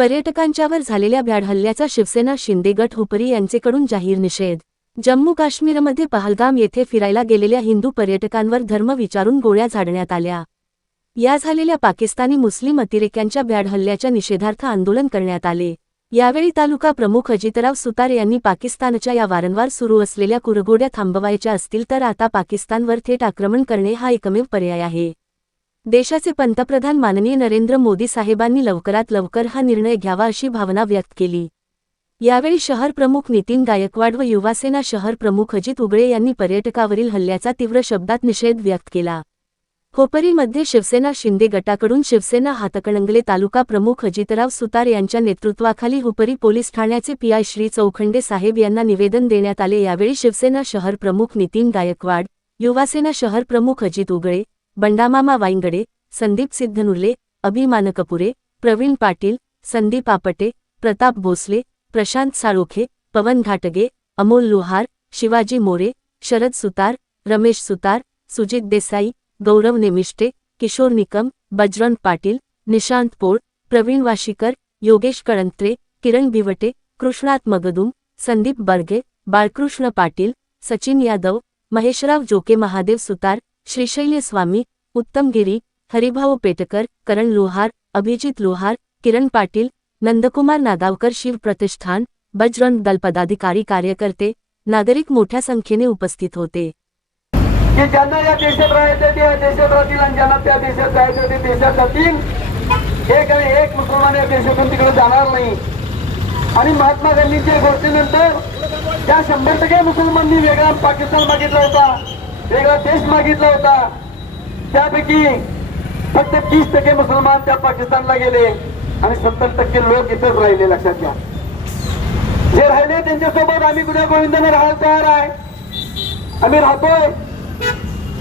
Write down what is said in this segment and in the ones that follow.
पर्यटकांच्यावर झालेल्या भ्याड हल्ल्याचा शिवसेना शिंदे गट हुपरी यांचेकडून जाहीर निषेध जम्मू काश्मीरमध्ये पहलगाम येथे फिरायला गेलेल्या हिंदू पर्यटकांवर धर्म विचारून गोळ्या झाडण्यात आल्या या झालेल्या पाकिस्तानी मुस्लिम अतिरेक्यांच्या भ्याड हल्ल्याच्या निषेधार्थ आंदोलन करण्यात आले यावेळी तालुका प्रमुख अजितराव सुतार यांनी पाकिस्तानच्या या वारंवार सुरू असलेल्या कुरगोड्या थांबवायच्या असतील तर आता पाकिस्तानवर थेट आक्रमण करणे हा एकमेव पर्याय आहे देशाचे पंतप्रधान माननीय नरेंद्र मोदी साहेबांनी लवकरात लवकर हा निर्णय घ्यावा अशी भावना व्यक्त केली यावेळी शहर प्रमुख नितीन गायकवाड व युवासेना शहर प्रमुख अजित उगळे यांनी पर्यटकावरील हल्ल्याचा तीव्र शब्दात निषेध व्यक्त केला खोपरीमध्ये शिवसेना शिंदे गटाकडून शिवसेना हातकणंगले तालुका प्रमुख अजितराव सुतार यांच्या नेतृत्वाखाली हुपरी पोलीस ठाण्याचे पीआय श्री चौखंडे साहेब यांना निवेदन देण्यात आले यावेळी शिवसेना शहर प्रमुख नितीन गायकवाड युवासेना शहर प्रमुख अजित उगळे बंडामामा वाईंगडे संदीप सिद्धनुर्ले अभिमान कपुरे प्रवीण पाटील संदीप आपटे प्रताप भोसले प्रशांत साळोखे पवन घाटगे अमोल लोहार शिवाजी मोरे शरद सुतार रमेश सुतार सुजित देसाई गौरव नेमिष्टे किशोर निकम बजरंग पाटील निशांत पोळ प्रवीण वाशिकर योगेश कळंत्रे किरण भिवटे कृष्णात मगदुम संदीप बर्गे बाळकृष्ण पाटील सचिन यादव महेशराव जोके महादेव सुतार स्वामी उत्तम गिरी हरिभाऊ पेटकर करण लोहार अभिजित लोहार किरण पाटील नंदकुमार नागावकर शिव प्रतिष्ठान बजरंग दल पदाधिकारी कार्यकर्ते नागरिक मोठ्या संख्येने उपस्थित होते की ज्यांना या देशात राहायचं ते या देशात राहतील आणि ज्यांना त्या देशात जायचं ते देशात एक आणि एक मुसलमान या देशातून तिकडे जाणार नाही आणि महात्मा गांधींच्या घोषणेनंतर त्या शंभर टक्के मुसलमाननी वेगळा पाकिस्तान मागितला होता वेगळा टेस्ट मागितला होता त्यापैकी फक्त तीस टक्के मुसलमान त्या पाकिस्तानला गेले आणि सत्तर टक्के लोक इथेच राहिले लक्षात घ्या जे राहिले त्यांच्यासोबत आम्ही गुन्हा गोविंदाने राहायला तयार आहे आम्ही राहतोय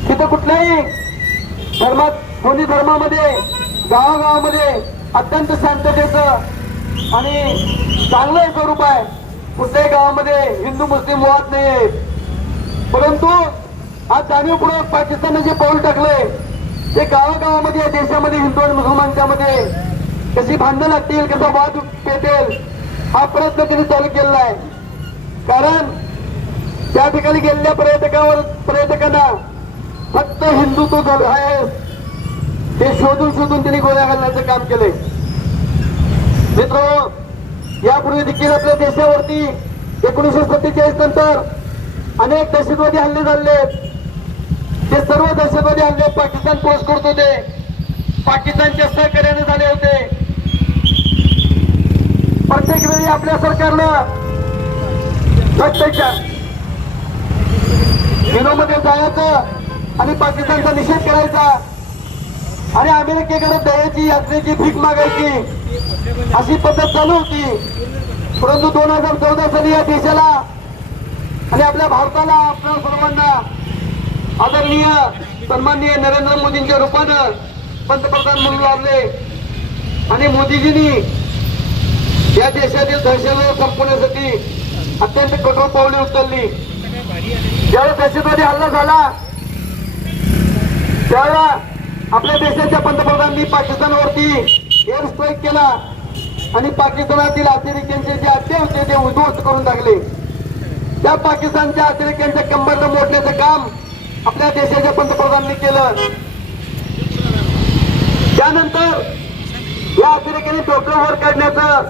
तिथं कुठल्याही धर्मात दोन्ही धर्मामध्ये गावागावामध्ये अत्यंत शांततेचं आणि चांगलं स्वरूप आहे कुठल्याही गावामध्ये हिंदू मुस्लिम वाद नाही परंतु आज जाणीवपूर्वक पाकिस्तानने जे पाऊल टाकले ते गावागावामध्ये या देशामध्ये हिंदू आणि मुसलमानच्या मध्ये कशी भांडण लागतील कसा वाद पेटेल हा प्रयत्न त्यांनी चालू केलेला आहे कारण त्या ठिकाणी गेलेल्या पर्यटकावर पर्यटकांना फक्त हिंदुत्व आहे ते शोधून शोधून त्यांनी गोळ्या घालण्याचं काम केलंय मित्र यापूर्वी देखील आपल्या देशावरती एकोणीसशे सत्तेचाळीस नंतर अनेक दहशतवादी हल्ले झाले सर्व देशामध्ये आपले पाकिस्तान पोस्ट करत होते पाकिस्तानच्या सहकार्याने झाले होते प्रत्येक वेळी आपल्या सरकारनं प्रत्येक युनोमध्ये जायचं आणि पाकिस्तानचा निषेध करायचा आणि अमेरिकेकडे दयाची यात्रेची भीक मागायची अशी पद्धत चालू होती परंतु दोन हजार चौदा साली या देशाला आणि आपल्या भारताला आपल्या सर्वांना आदरणीय सन्माननीय नरेंद्र मोदींच्या रूपानं पंतप्रधान म्हणून लाभले आणि मोदीजींनी या देशातील दहशतवाद संपवण्यासाठी अत्यंत कठोर पावले उचलली ज्यावेळेस दहशतवादी हल्ला झाला त्यावेळेला आपल्या देशाच्या पंतप्रधानांनी पाकिस्तानवरती एअर स्ट्राईक केला आणि पाकिस्तानातील अतिरेक्यांचे जे हत्या होते ते उद्ध्वस्त करून टाकले त्या पाकिस्तानच्या अतिरेक्यांच्या कंबरला मोडण्याचं काम आपल्या देशाच्या पंतप्रधानांनी केलं त्यानंतर या अतिरेक्याने डोकं वर काढण्याचं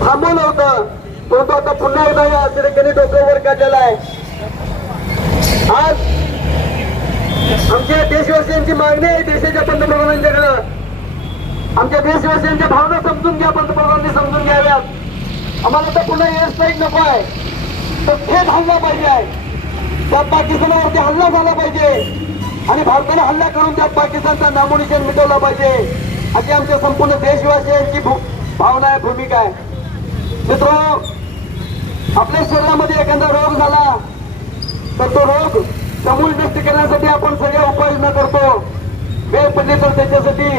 थांबवलं होतं परंतु आता पुन्हा एकदा या अतिरेक्याने डोकं वर काढलेलं आहे आज आमच्या देशवासियांची मागणी आहे देशाच्या पंतप्रधानांच्याकडं आमच्या देशवासियांच्या भावना समजून घ्या पंतप्रधानांनी समजून घ्याव्यात आम्हाला तर पुन्हा एअर स्ट्राईक नको आहे तर थेट हल्ला पाहिजे आहे त्या पाकिस्तानावरती हल्ला झाला पाहिजे आणि भारताने हल्ला करून त्या पाकिस्तानचा नामोनिशन मिटवला पाहिजे अशी आमच्या संपूर्ण देशवासियांची भावना आहे भूमिका आहे मित्र आपल्या शरीरामध्ये एखादा रोग झाला तर तो रोग समूळ नष्ट करण्यासाठी आपण सगळ्या उपाययोजना करतो वेळ पडली तर त्याच्यासाठी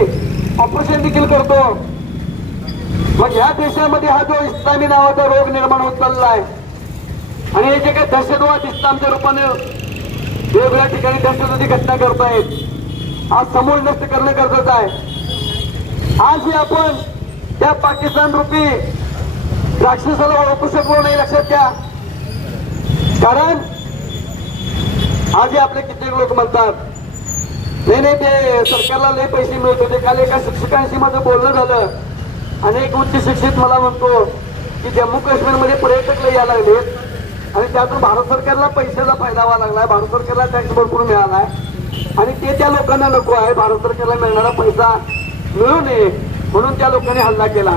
ऑपरेशन देखील करतो मग ह्या देशामध्ये हा जो इस्लामी नावाचा रोग निर्माण होत चालला आहे आणि हे जे काही दहशतवाद इस्लामच्या रूपाने वेगवेगळ्या ठिकाणी दहशतवादी घटना करतायत आज समोर नष्ट करणं गरजेचं आहे आज आपण त्या पाकिस्तान रूपी राक्षसाला ओळखू शकलो नाही लक्षात घ्या कारण आजही आपले कित्येक लोक म्हणतात नाही नाही ते सरकारला लय पैसे मिळत होते काल एका शिक्षकांशी माझं बोलणं झालं आणि एक उच्च शिक्षित मला म्हणतो की जम्मू मध्ये पर्यटक लय यायला लागलेत आणि त्यातून भारत सरकारला पैशाचा फायदा व्हावा लागलाय भारत सरकारला टॅक्स भरपूर मिळाला आहे आणि ते त्या लोकांना नको आहे भारत सरकारला मिळणारा पैसा मिळू नये म्हणून त्या लोकांनी हल्ला केला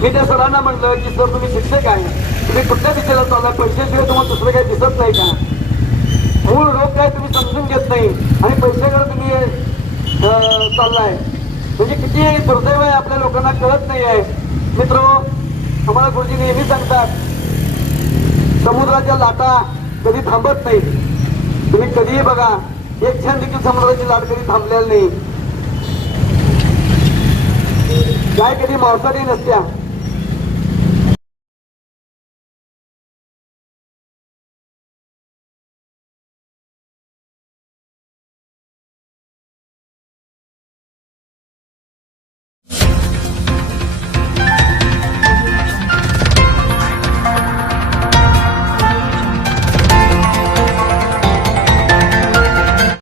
मी त्या सरांना म्हटलं की सर तुम्ही शिक्षक आहे तुम्ही कुठल्या दिशेला चालला पैशाशिवाय तुम्हाला दुसरं काही दिसत नाही का मूळ रोग काय तुम्ही समजून घेत नाही आणि पैशाकडे तुम्ही चाललाय म्हणजे किती दुर्दैव आहे आपल्या लोकांना कळत नाही आहे मित्र आम्हाला गुरुजी नेहमी सांगतात समुद्राच्या लाटा कधी थांबत नाही तुम्ही कधीही बघा एक छान देखील समुद्राची लाट कधी थांबलेली नाही काय कधी मावसाने नसत्या